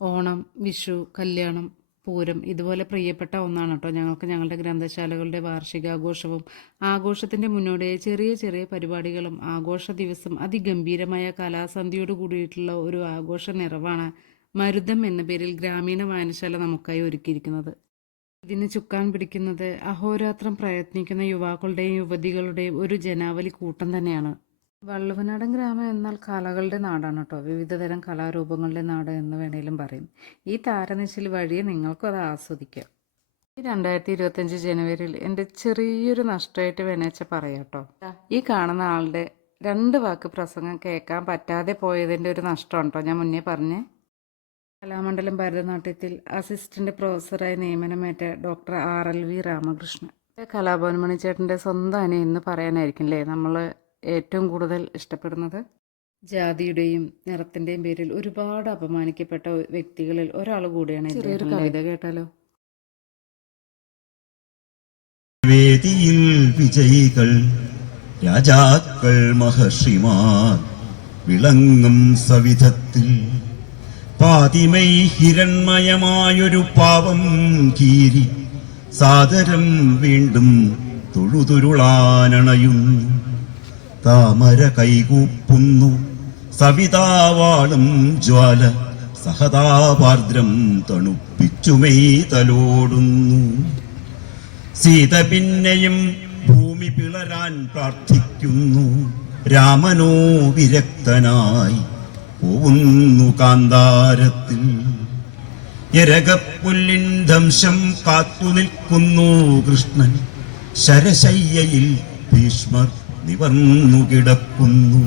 ഓണം വിഷു കല്യാണം പൂരം ഇതുപോലെ പ്രിയപ്പെട്ട ഒന്നാണ് കേട്ടോ. ഞങ്ങൾക്ക് ഞങ്ങളുടെ ഗ്രന്ഥശാലകളുടെ വാർഷികാഘോഷവും ആഘോഷത്തിന്റെ മുന്നോടിയായി ചെറിയ ചെറിയ പരിപാടികളും ആഘോഷ ദിവസം അതിഗംഭീരമായ കലാസന്ധിയോട് കൂടിയിട്ടുള്ള ഒരു ആഘോഷ നിറവാണ് മരുതം എന്ന പേരിൽ ഗ്രാമീണ വായനശാല നമുക്കായി ഒരുക്കിയിരിക്കുന്നത്. ഇതിന് ചുക്കാൻ പിടിക്കുന്നത് അഹോരാത്രം പ്രയത്നിക്കുന്ന യുവാക്കളുടെയും യുവതികളുടെയും ഒരു ജനാവലി കൂട്ടം തന്നെയാണ്. വള്ളുവനാടൻ ഗ്രാമം എന്നാൽ കലകളുടെ നാടാണ് കേട്ടോ വിവിധതരം കലാരൂപങ്ങളുടെ നാട് എന്ന് വേണേലും പറയും. ഈ താരനിശയിൽ വഴിയെ നിങ്ങൾക്കും അത് ആസ്വദിക്കാം. ഈ രണ്ടായിരത്തി ഇരുപത്തഞ്ച് ജനുവരിയിൽ എന്റെ ചെറിയൊരു നഷ്ടമായിട്ട് വേണേച്ച പറയാം കേട്ടോ ഈ കാണുന്ന ആളുടെ രണ്ട് വാക്ക് പ്രസംഗം കേൾക്കാൻ പറ്റാതെ പോയതിന്റെ ഒരു നഷ്ടമാണ് കേട്ടോ ഞാൻ മുന്നേ പറഞ്ഞേ. കലാമണ്ഡലം ഭരതനാട്യത്തിൽ അസിസ്റ്റന്റ് പ്രൊഫസറായി നിയമനമേറ്റ doctor R L V Ramakrishnan. Kalabhavan മണിച്ചേട്ടന്റെ സ്വന്തം അനിയെന്ന് പറയാനായിരിക്കും അല്ലേ നമ്മൾ ഏറ്റവും കൂടുതൽ ഇഷ്ടപ്പെടുന്നത്? ജാതിയുടെയും നിറത്തിന്റെയും പേരിൽ ഒരുപാട് അപമാനിക്കപ്പെട്ട വ്യക്തികളിൽ ഒരാൾ കൂടിയാണ് ചെറിയൊരു കവിത കേട്ടാലോ? വേദിയിൽ വിജയികൾ രാജാക്കൾ മഹർഷിമാർ വിളങ്ങും സവിധത്തിൽ. പാതിമൈ ഹിരൺമയമായൊരു പാവം കീരി സാദരം വീണ്ടും തൊഴുതുരുളാനണയുന്നു. താമര കൈകൂപ്പുന്നു സവിതാവാളും ജ്വാല സഹതാപാർദ്രം തണുപ്പിച്ചുമൈ തലോടുന്നു സീത പിന്നെയും ഭൂമി പിളരാൻ പ്രാർത്ഥിക്കുന്നു. രാമനോ വിരക്തനായി പോവുന്നു കാന്താരത്തിൽ. എരകപ്പുല്ലിൻ ദംശം കാത്തു നിൽക്കുന്നു കൃഷ്ണൻ. ശരശയ്യയിൽ ഭീഷ്മർ നിവർന്നു കിടക്കുന്നു.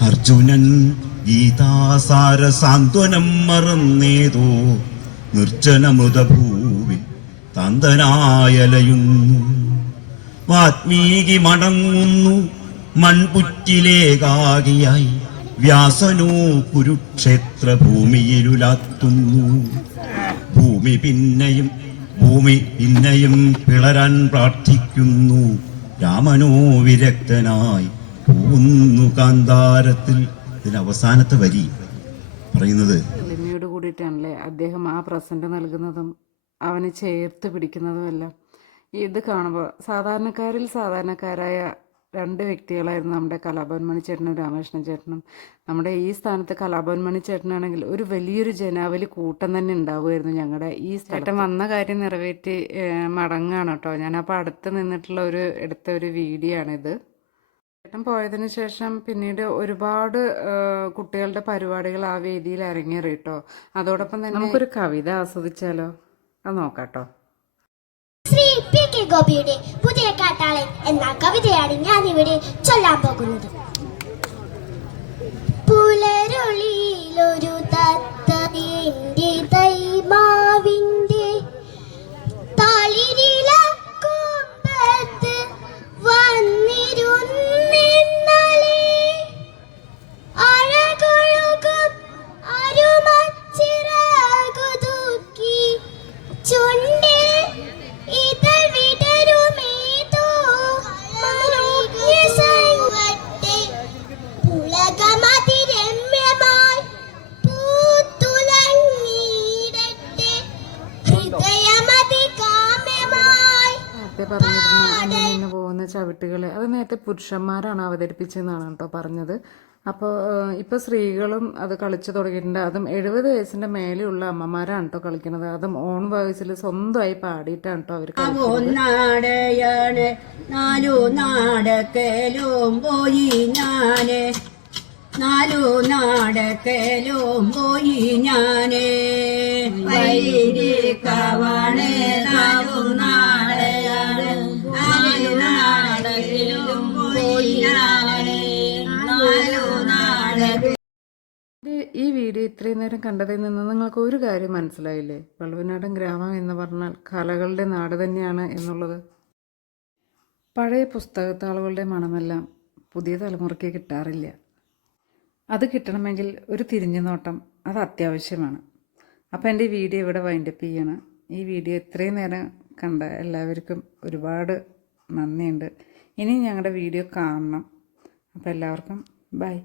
അർജുനൻ ഗീതാസാര സാന്ത്വനം മറന്നേതോ. നിർജനമൃതഭൂവിൽ തന്തനായലയുന്നു. വാത്മീകി മടങ്ങുന്നു മൺപുറ്റിലേകാകിയായി. വ്യാസനോ കുരുക്ഷേത്ര ഭൂമിയിലുലാത്തുന്നു ഭൂമി പിന്നെയും ഭൂമി പിന്നെയും പിളരാൻ പ്രാർത്ഥിക്കുന്നു. രാമനോ വിരക്തനായി പോകുന്നു കാന്താരത്തിൽ. ഇതിന് അവസാനത്തെ വരി പറയുന്നത് എളിമയോട് കൂടിയിട്ടാണല്ലേ അദ്ദേഹം ആ പ്രസന്റ് നൽകുന്നതും അവനെ ചേർത്ത് പിടിക്കുന്നതുമെല്ലാം. ഇത് കാണുമ്പോൾ സാധാരണക്കാരിൽ സാധാരണക്കാരായ രണ്ട് വ്യക്തികളായിരുന്നു നമ്മുടെ കലാഭവൻ മണി ചേട്ടനും രാമകൃഷ്ണൻ ചേട്ടനും. നമ്മുടെ ഈ സ്ഥാനത്ത് കലാഭവൻ മണി ചേട്ടനാണെങ്കിൽ ഒരു വലിയൊരു ജനാവലി കൂട്ടം തന്നെ ഉണ്ടാവുമായിരുന്നു ഞങ്ങളുടെ ഈ ചേട്ടൻ വന്ന കാര്യം നിറവേറ്റി മടങ്ങാണ് കേട്ടോ. ഞാനപ്പോൾ അടുത്ത് നിന്നിട്ടുള്ള ഒരു എടുത്ത ഒരു വീഡിയോ ആണിത് ചേട്ടൻ പോയതിനു ശേഷം പിന്നീട് ഒരുപാട് കുട്ടികളുടെ പരിപാടികൾ ആ വേദിയിൽ ഇറങ്ങിയറിയിട്ടോ കേട്ടോ. അതോടൊപ്പം തന്നെ നമുക്കൊരു കവിത ആസ്വദിച്ചാലോ? അത് നോക്കാട്ടോ ഗോപിയുടെ പുതിയ കാട്ടാളൻ എന്ന കവിതയാണ് ഞാൻ ഇവിടെ ചൊല്ലാൻ പോകുന്നത്. പുലരൊളിയിലൊരു ചവിട്ടുകൾ അത് നേരത്തെ പുരുഷന്മാരാണ് അവതരിപ്പിച്ചതെന്നാണ് കേട്ടോ പറഞ്ഞത്. അപ്പോൾ ഇപ്പോൾ സ്ത്രീകളും അത് കളിച്ചു തുടങ്ങിയിട്ടുണ്ട്. അതും എഴുപത് വയസ്സിന്റെ മേലെയുള്ള അമ്മമാരാണ് കേട്ടോ കളിക്കുന്നത്. അതും ഓൺ വോയിസിൽ സ്വന്തമായി പാടിയിട്ടാണ് കേട്ടോ അവർ ഒന്നാടയാണ് നാലു നാടക്കലും പോയി ഞാൻ. നാലു നാടക്കലും പോയി ഞാൻ. വൈരിക്കവാണ് നാലു നാടയാണ് ഇത്രയും നേരം കണ്ടതിൽ നിന്ന് നിങ്ങൾക്ക് ഒരു കാര്യം മനസ്സിലായില്ലേ? വള്ളുവനാടൻ ഗ്രാമം എന്ന് പറഞ്ഞാൽ കലകളുടെ നാട് തന്നെയാണ് എന്നുള്ളത്. പഴയ പുസ്തകത്താളുകളുടെ മണമെല്ലാം പുതിയ തലമുറയ്ക്ക് കിട്ടാറില്ല. അത് കിട്ടണമെങ്കിൽ ഒരു തിരിഞ്ഞു നോട്ടം അത് അത്യാവശ്യമാണ്. അപ്പോൾ എന്റെ വീഡിയോ ഇവിടെ വൈൻഡപ്പ് ചെയ്യണം. ഈ വീഡിയോ ഇത്രയും നേരം കണ്ട എല്ലാവർക്കും ഒരുപാട് നന്ദിയുണ്ട്. ഇനി ഞങ്ങളുടെ വീഡിയോ കാണണം. അപ്പോൾ എല്ലാവർക്കും ബൈ